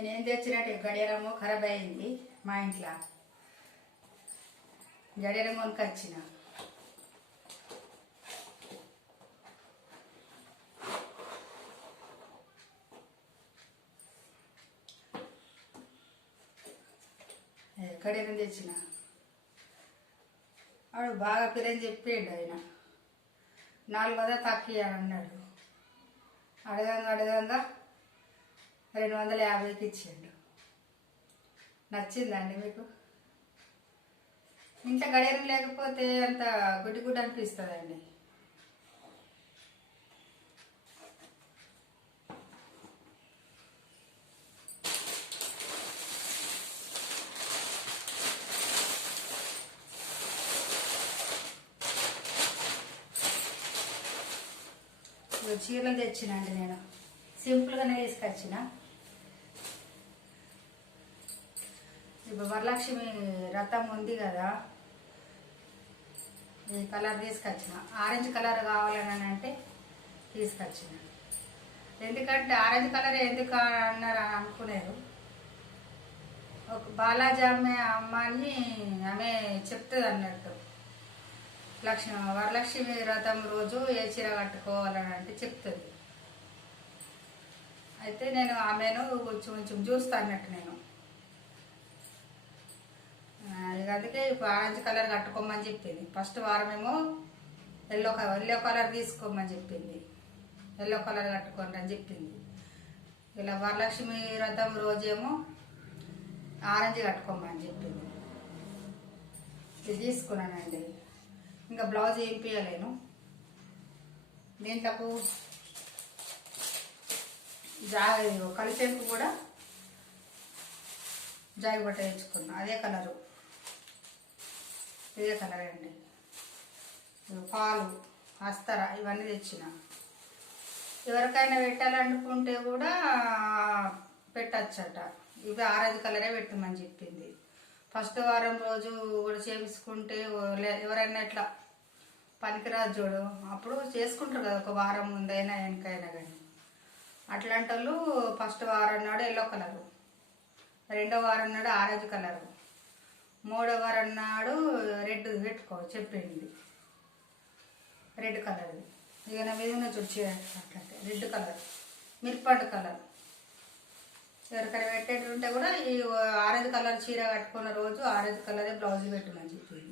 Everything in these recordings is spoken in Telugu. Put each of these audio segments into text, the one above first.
నేనేం తెచ్చినట్టు గడియారము ఖరాబ్ అయింది మా ఇంట్లో. గడియారం కొనుకొచ్చిన. గడియారం తెచ్చిన. వాడు బాగా పిరని చెప్పిండు. ఆయన 400 తక్కువ అన్నాడు. అడగంగా 250కి ఇచ్చిండు. నచ్చిందండి మీకు? ఇంత గడియారం లేకపోతే అంత గుడ్డి అనిపిస్తుందండి. చీరలు తెచ్చినండి నేను. సింపుల్గానే తీసుకొచ్చిన. ఇప్పుడు వరలక్ష్మి రథం ఉంది కదా, ఈ కలర్ తీసుకొచ్చిన. ఆరెంజ్ కలర్ కావాలని అంటే తీసుకొచ్చిన. ఎందుకంటే ఆరెంజ్ కలర్ ఎందుకు అన్నారు అనుకునేరు. ఒక బాలాజీ అమ్మ అని ఆమె చెప్తుంది అన్నట్టు. వరలక్ష్మి వ్రతం రోజు ఏ చీర కట్టుకోవాలని అంటే చెప్తుంది. అయితే నేను ఆమెను కొంచెం చూస్తా అన్నట్టు నేను. అందుకే ఇప్పుడు ఆరెంజ్ కలర్ కట్టుకోమని చెప్పింది. ఫస్ట్ వారమేమో ఎల్లో కలర్ తీసుకోమని చెప్పింది. ఎల్లో కలర్ కట్టుకోండి అని చెప్పింది. ఇలా వరలక్ష్మి వ్రతం రోజేమో ఆరెంజ్ కట్టుకోమని చెప్పింది. ఇది తీసుకున్నానండి. ఇంకా బ్లౌజ్ ఏం వేయలేను. దీంట్లో కలిసేందుకు కూడా జాగి బట్ట వేయించుకున్నా. అదే కలరు, ఇదే కలర్ అండి. పాలు అస్తర ఇవన్నీ తెచ్చిన. ఎవరికైనా పెట్టాలనుకుంటే కూడా పెట్టచ్చట. ఇవి ఆరెంజ్ కలరే పెట్టమని చెప్పింది. ఫస్ట్ వారం రోజు కూడా చేపించుకుంటే ఎవరైనా ఇట్లా పనికిరాదు చూడు, అప్పుడు చేసుకుంటారు కదా, ఒక వారం ముందైనా వెనకైనా కానీ. అట్లాంటి వాళ్ళు ఫస్ట్ వారం నాడు ఎల్లో కలరు, రెండో వారం నాడు ఆరెంజ్ కలరు, మూడో వారం నాడు రెడ్ పెట్టుకో చెప్పింది. Red colour. ఇక నా మీద చూసి అట్లంటే రెడ్ కలర్, మిరపండు కలర్. ఎవరికైనా పెట్టేటుంటే కూడా ఈ ఆరెంజ్ కలర్ చీర కట్టుకున్న రోజు ఆరెంజ్ కలరే బ్లౌజ్ పెట్టమని చెప్పింది.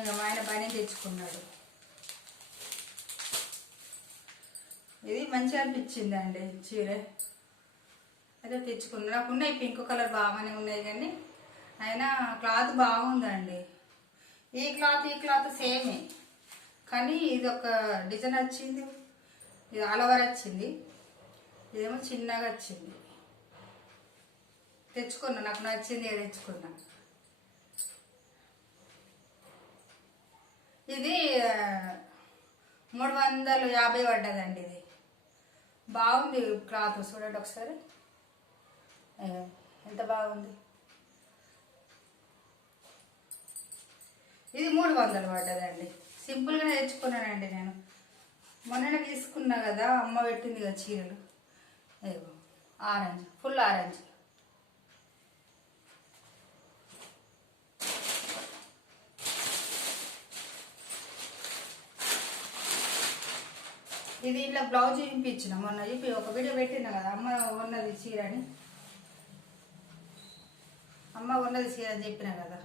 ఇక మా ఆయన పని తెచ్చుకున్నాడు. ఇది మంచిగా అనిపించిందండి చీర. అయితే తెచ్చుకున్నా. నాకు ఉన్నాయి పింక్ కలర్ బాగానే ఉన్నాయి, కానీ అయినా క్లాత్ బాగుందండి. ఈ క్లాత్ సేమే, కానీ ఇది ఒక డిజైన్ వచ్చింది. ఇది ఆల్ ఓవర్ వచ్చింది, ఇదేమో చిన్నగా వచ్చింది. తెచ్చుకున్నా, నాకు నచ్చింది తెచ్చుకున్నా. ఇది 350 పడ్డదండి. ఇది బాగుంది క్లాత్. చూడండి ఒకసారి ఎంత బాగుంది. ఇది 300 పడ్డదండి. సింపుల్గానే తెచ్చుకున్నానండి నేను. మొన్ననే తీసుకున్నా కదా, అమ్మ పెట్టింది కదా చీరలు. Orange, full orange. ఇది ఇట్లా బ్లౌజ్ చూపించిన. మొన్న ఒక వీడియో పెట్టినా కదా, అమ్మ ఉన్నది చీరని. అమ్మ ఉన్నది చీర అని చెప్పిన కదా.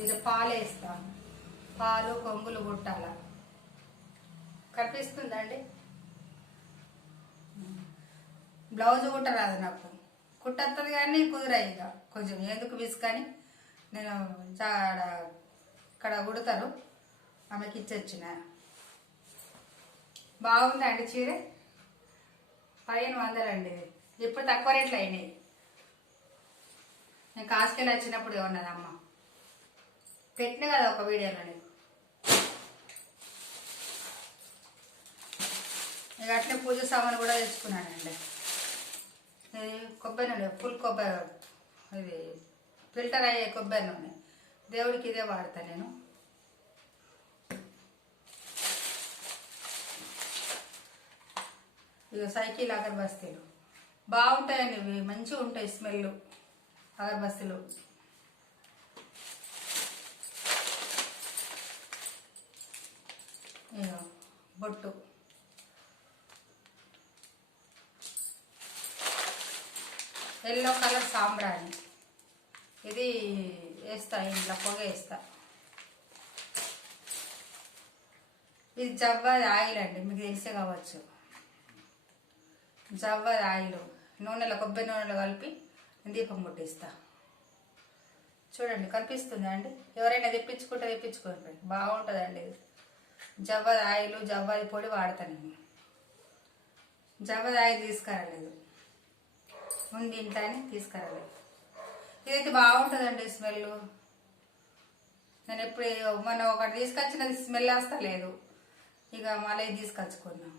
ఇది పాలు వేస్తాను. పాలు కొంగులు కుట్టాల. కనిపిస్తుందండి. బ్లౌజ్ కుట్టరాదు నాకు. కుట్టేస్తుంది కానీ కుదిరాయి. ఇక కొంచెం ఎందుకు విసుకని నేను ఇక్కడ కుడతారు, ఆమెకి ఇచ్చొచ్చిన. బాగుందండి చీర. 1500 అండి. ఇప్పుడు తక్కువ రేట్లు అయినాయి. నేను కాసుకెళ్ళి వచ్చినప్పుడు ఉన్నది అమ్మ పెట్టిన కదా ఒక వీడియోలో. నీకు ఇక అట్లే పూజ సామాను కూడా తెచ్చుకున్నానండి. ఇది కొబ్బరి నూనె, ఫుల్ కొబ్బరి, ఇది ఫిల్టర్ అయ్యే కొబ్బరి నూనె. దేవుడికి ఇదే వాడతా నేను. ఇక సైకిల్ అగరబస్తీలు బాగుంటాయండి, ఇవి మంచిగా ఉంటాయి స్మెల్ అగరబస్తీలు. ఇక బొట్టు, ఎల్లో కలర్ సాంబ్రాణి, ఇది వేస్తా ఇంట్లో, పొగ వేస్తా. ఇది జవ్వాది ఆయిల్ అండి, మీకు తెలిసే కావచ్చు. జవ్వాది ఆయిల్ నూనెలో, కొబ్బరి నూనెలో కలిపి దీపం ముట్టిస్తా. చూడండి కనిపిస్తుందా అండి? ఎవరైనా తెప్పించుకోండి, బాగుంటుందండి ఇది. జవ్వాది ఆయిల్, జవ్వాది పొడి వాడతాను నేను. జవ్వాది ఆయిల్ తీసుకురాలేదు, ఉంది ఇంట్లో అని తీసుకురాలేదు. ఇదైతే బాగుంటుందండి స్మెల్. నేను ఎప్పుడు మొన్న ఒకటి తీసుకొచ్చినది స్మెల్ వస్తా లేదు, ఇక మళ్ళీ ఇది తీసుకొచ్చుకున్నాం.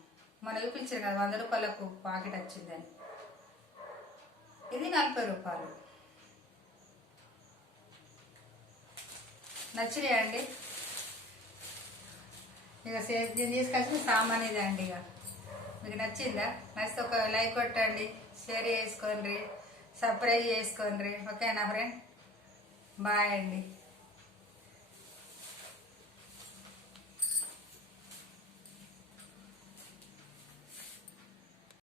మనం చూపించారు కదా 100 రూపాయలకు పాకెట్ వచ్చిందని. ఇది 40 రూపాయలు. నచ్చినాయండి. ఇక నేను తీసుకొచ్చిన సామాన్ ఇదే అండి. ఇక మీకు నచ్చిందా? నచ్చితే ఒక లైక్ కొట్టండి, షేర్ చేసుకోండి, సబ్స్క్రైబ్ చేసుకోండి. ఓకేనా ఫ్రెండ్? బాయ్ అండి.